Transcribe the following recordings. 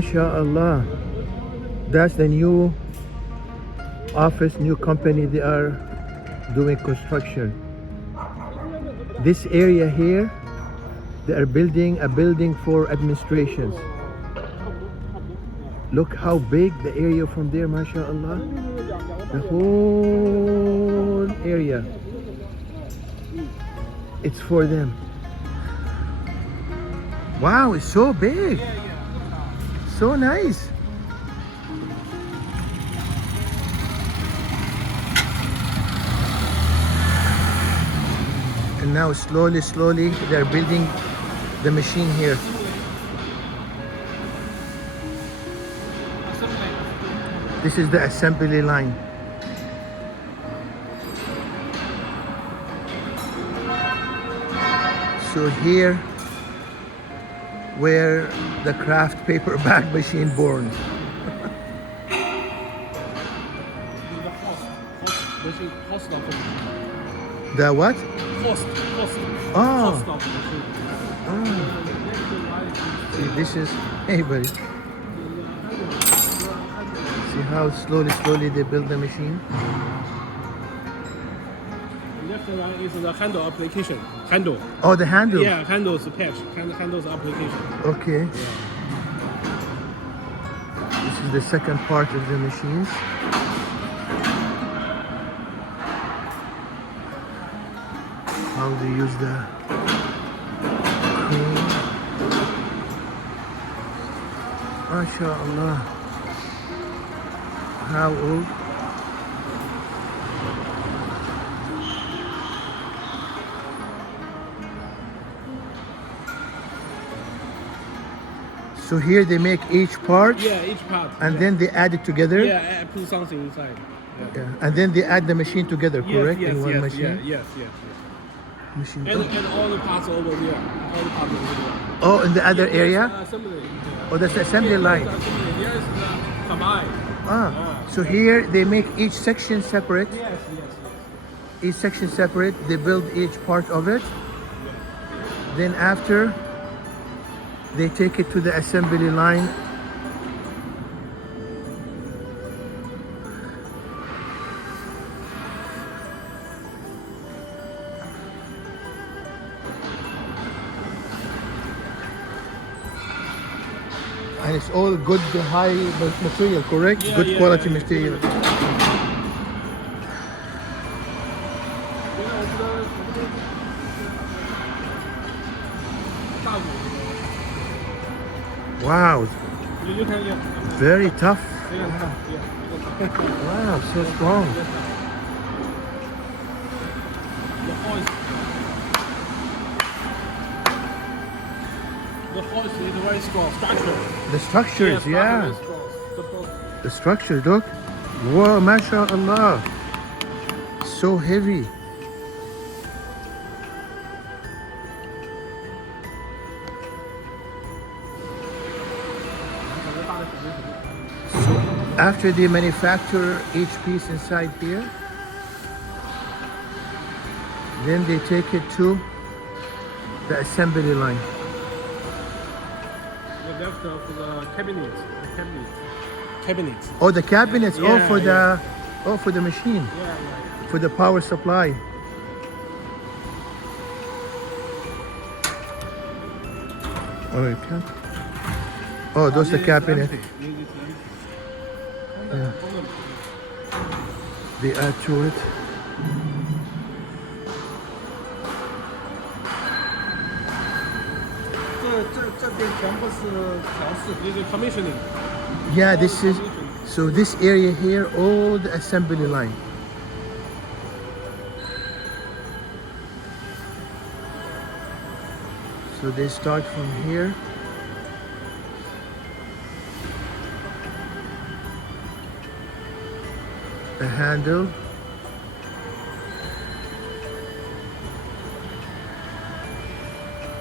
MashaAllah. That's the new office, new company. They are doing construction. This area here, they are building a building for administrations. Look how big the area from there, MashaAllah. The whole area. It's for them. Wow, it's so big. So nice. And now slowly they're building the machine here. This is the assembly line. So here where the craft paper bag machine born. The what? Oh. See, this is, hey buddy. See how slowly they build the machine? Left one is the handle application. Handle. Oh, the handle? Yeah, handles patch. Handles application. Okay. This is the second part of the machines. How they use the crane. MashaAllah. How old? So here they make each part? Yeah, each part. And then they add it together? Yeah, put something inside. Yeah. And then they add the machine together, correct? Yes, In one yes, machine? yes. Machine. And all the parts over there. All the parts over there. Oh, in the other area? Assembly. Oh, that's the assembly line. There is the combine. So here they make each section separate. Yes. Each section separate. They build each part of it. Then after, they take it to the assembly line. And it's all good, high material, correct? Yeah, Good quality material. Wow, You can, very tough. yeah. Wow, so strong. The hoist is very strong. Structure. The structures, yeah. Very strong. The structures, look. Whoa, mashallah. So heavy. So after they manufacture each piece inside here, then they take it to the assembly line. The left for the cabinet. Cabinet. Oh, the cabinets. Yeah, for the machine, Yeah. for the power supply. Oh, you can't. Oh, those are the cabinet. Yeah. They add to it. This is commissioning. Yeah, this is. So this area here, all the assembly line. So they start from here. The handle.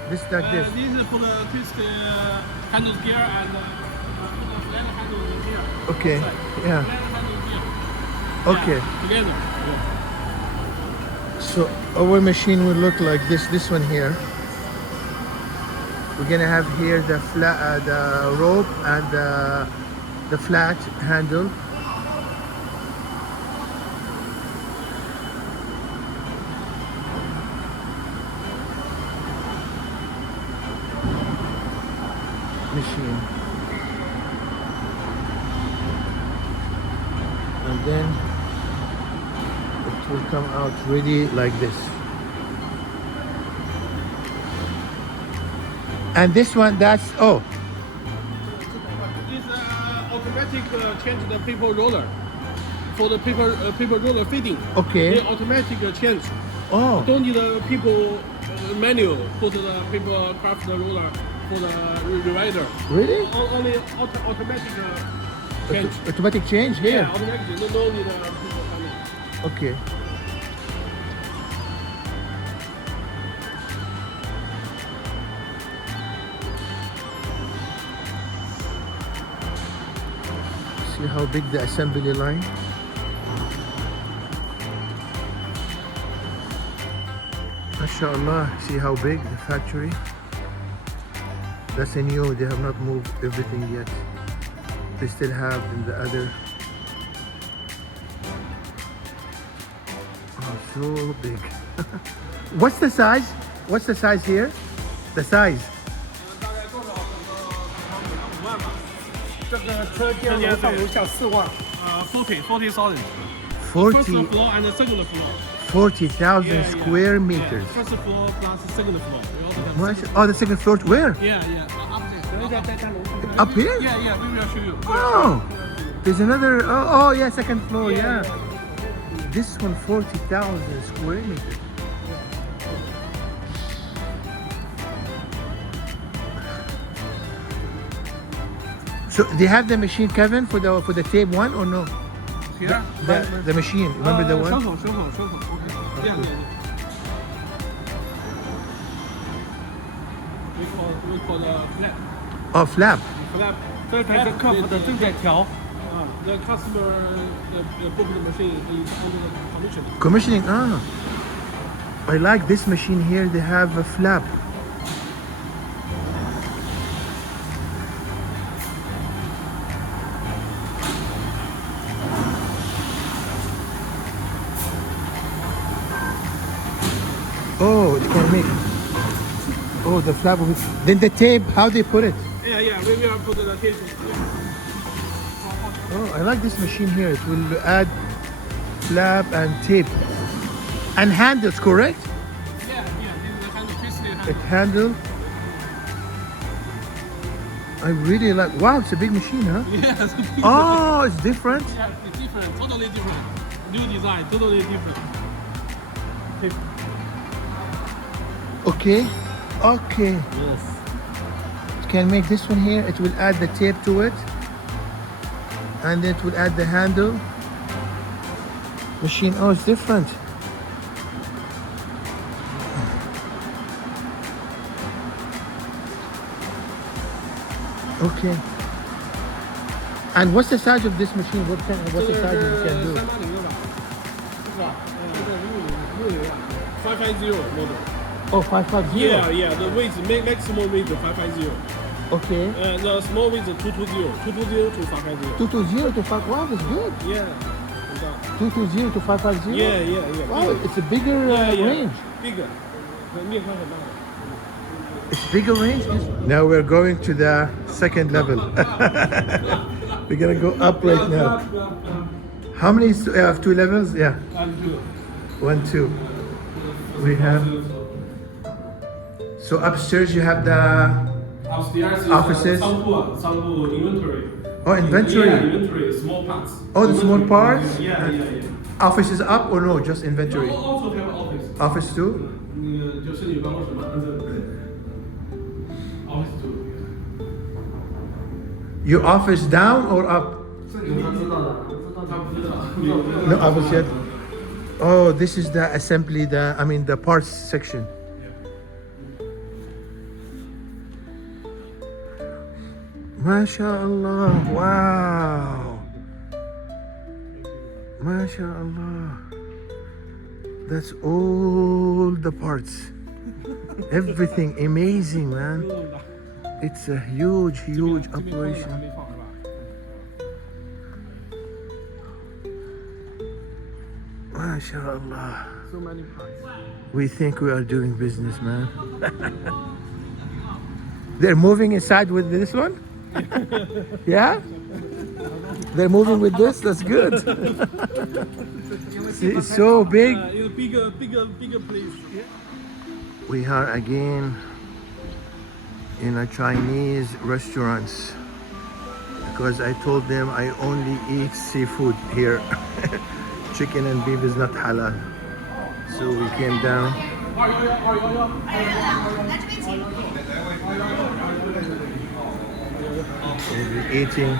This like this. This is for the twist handle gear and put the flat handle in here. Okay. Outside. Yeah. Flat handle here. Okay. Yeah, together. Yeah. So our machine will look like this one here. We're gonna have here the flat, the rope and the flat handle. Machine. And then it will come out ready like this. And this one, that's, oh, This automatic change the paper roller for the paper roller fitting. okay. They automatic change. Oh, Don't need a people manual put the paper craft the roller for the rewriter. really? Only automatic change. Automatic change Yeah, here. automatic. No need people manual. Okay. See how big the assembly line? MashaAllah, see how big the factory? That's a new, they have not moved everything yet. They still have in the other. Oh, so big. What's the size? What's the size here? The size? 大概多少？5万吧。这个车间楼上楼下4万。40,000. First 40 floor and the second floor. 40,000 Yeah, yeah. square meters. Yeah, first floor plus second floor. We also have Masha- second- Oh, the second floor, where? Yeah, yeah. Up there. Up here? Yeah, yeah. We will show you. Oh, there's another, oh yeah, second floor, yeah. This one, 40,000 square meters. So they have the machine, Kevin, for the tape one or no? Here. The machine, remember the one? 收口。Okay. Yeah. We call the flap. Oh, flap. Flap. 这台是客服的正在调。The customer book the machine is under the commission. Commissioning, ah. I like this machine here, they have a flap. Oh, it can make. Oh, the flap. Then the tape, how they put it? Yeah. We will put the tape. Oh, I like this machine here. It will add flap and tape. And handles, correct? Yeah. This is the handle, twisted handle. It handle. I really like. Wow, it's a big machine, huh? Yes. Oh, it's different. Yeah, it's different, totally different. New design, totally different. Okay. Yes. It can make this one here. It will add the tape to it. And it will add the handle. Machine. Oh, it's different. Okay. And what's the size of this machine? What's the size it can do? 550 model. Oh, 550. Yeah. The weight, maximum weight 550. Okay. The small weight 220 to 550. 220 to 5. Wow, that's good. Yeah. 220 to 550. Yeah. Wow, it's a bigger range. Bigger. It's bigger range. Now we're going to the second level. We're gonna go up right now. How many? Have 2 levels? Yeah. 1, 2. We have. So upstairs you have the Upstairs is offices. Sample inventory. Oh, inventory. Yeah, inventory, small parts. Oh, the small parts. Yeah. Office is up or no? Just inventory. Also have office. Office too. 就是你办公室嘛，office too. Your office down or up? 他知道的，他不知道。 No office yet. Oh, this is the assembly. The parts section. MashaAllah. Wow. MashaAllah. That's all the parts. Everything amazing, man. It's a huge 这边 operation. 还没放是吧？ MashaAllah. So many parts. We think we are doing business, man. They're moving inside with this one? Yeah? They're moving with this? That's good. See, it's so big. In a bigger place. We are again in a Chinese restaurant because I told them I only eat seafood here. Chicken and beef is not halal. So we came down. We'll be eating.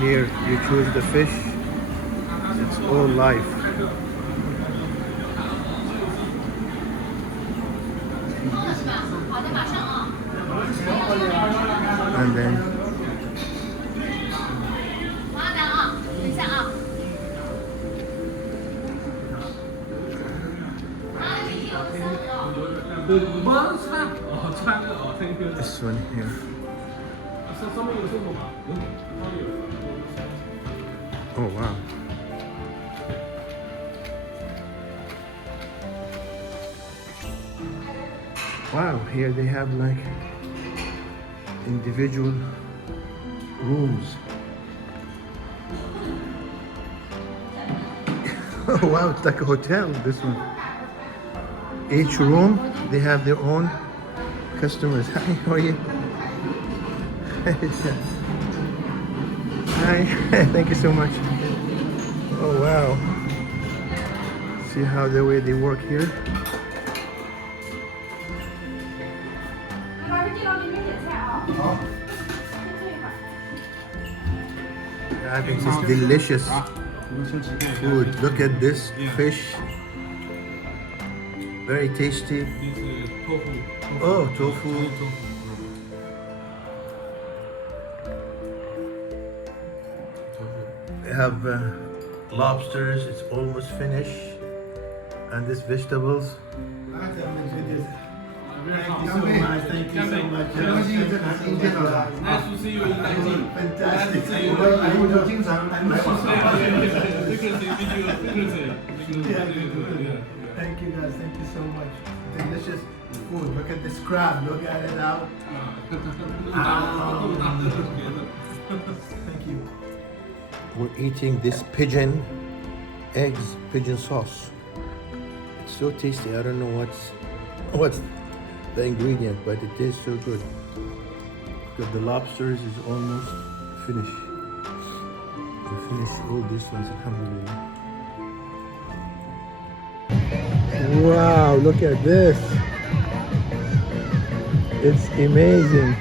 Here you choose the fish. It's all live. And then this one here. Oh wow. Wow, here they have like individual rooms. Oh wow, it's like a hotel, this one. Each room, they have their own customers. Hi, how are you? Hi, thank you so much. Oh wow. See how the way they work here? Having this delicious food. Look at this fish. Very tasty. This is tofu. Oh, tofu. We have lobsters. It's almost finished. And these vegetables. Thank you so much. Thank you so much. Nice to see you in Nanjing. Fantastic. Nice to see you. Thank you guys. Thank you so much. Delicious food. Look at this crab. Look at it out. Thank you. We're eating this pigeon eggs, pigeon sauce. It's so tasty. I don't know what's the ingredient, but it tastes so good. Because the lobsters is almost finished. We finished all these ones, alhamdulillah. Wow, look at this. It's amazing.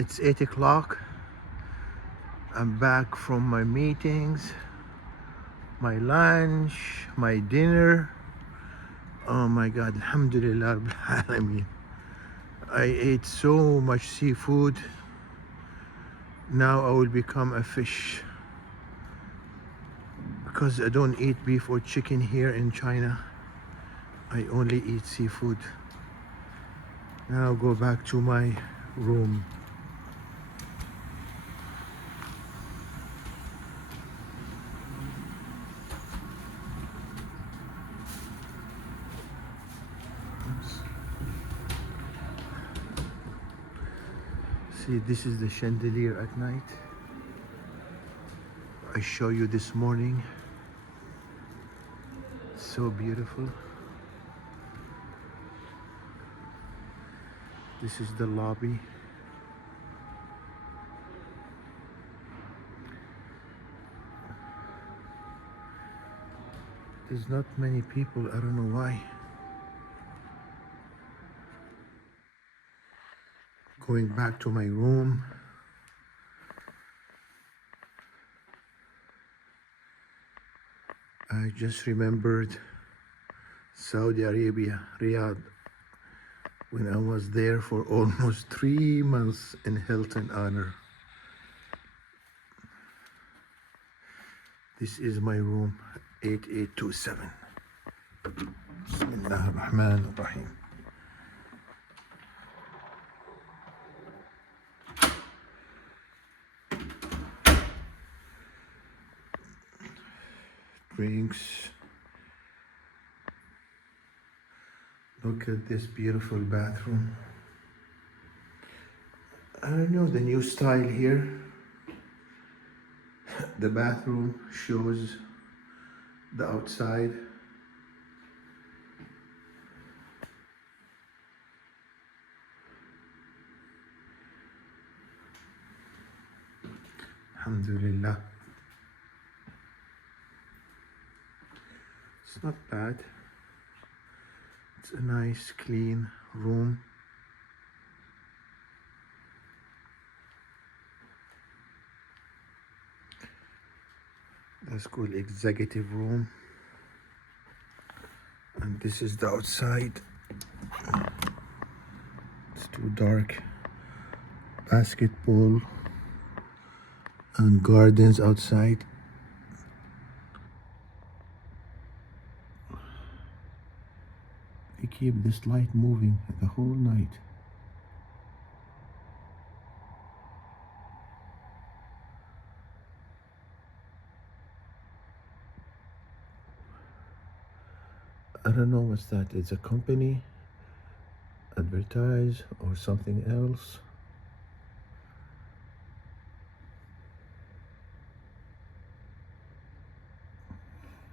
It's 8 o'clock. I'm back from my meetings, my lunch, my dinner. Oh my God, alhamdulillah rabbil alameen. I ate so much seafood. Now I will become a fish. Because I don't eat beef or chicken here in China. I only eat seafood. Now I'll go back to my room. See, this is the chandelier at night. I show you this morning. So beautiful. This is the lobby. There's not many people, I don't know why. Going back to my room. I just remembered Saudi Arabia, Riyadh, when I was there for almost 3 months in Hilton Honor. This is my room, 8827. Bismillah ar-Rahman ar-Rahim. Drinks. Look at this beautiful bathroom. I don't know the new style here. The bathroom shows the outside. Alhamdulillah. It's not bad. It's a nice clean room. That's called executive room. And this is the outside. It's too dark. Basketball and gardens outside. They keep this light moving the whole night. I don't know what's that. It's a company, advertise, or something else.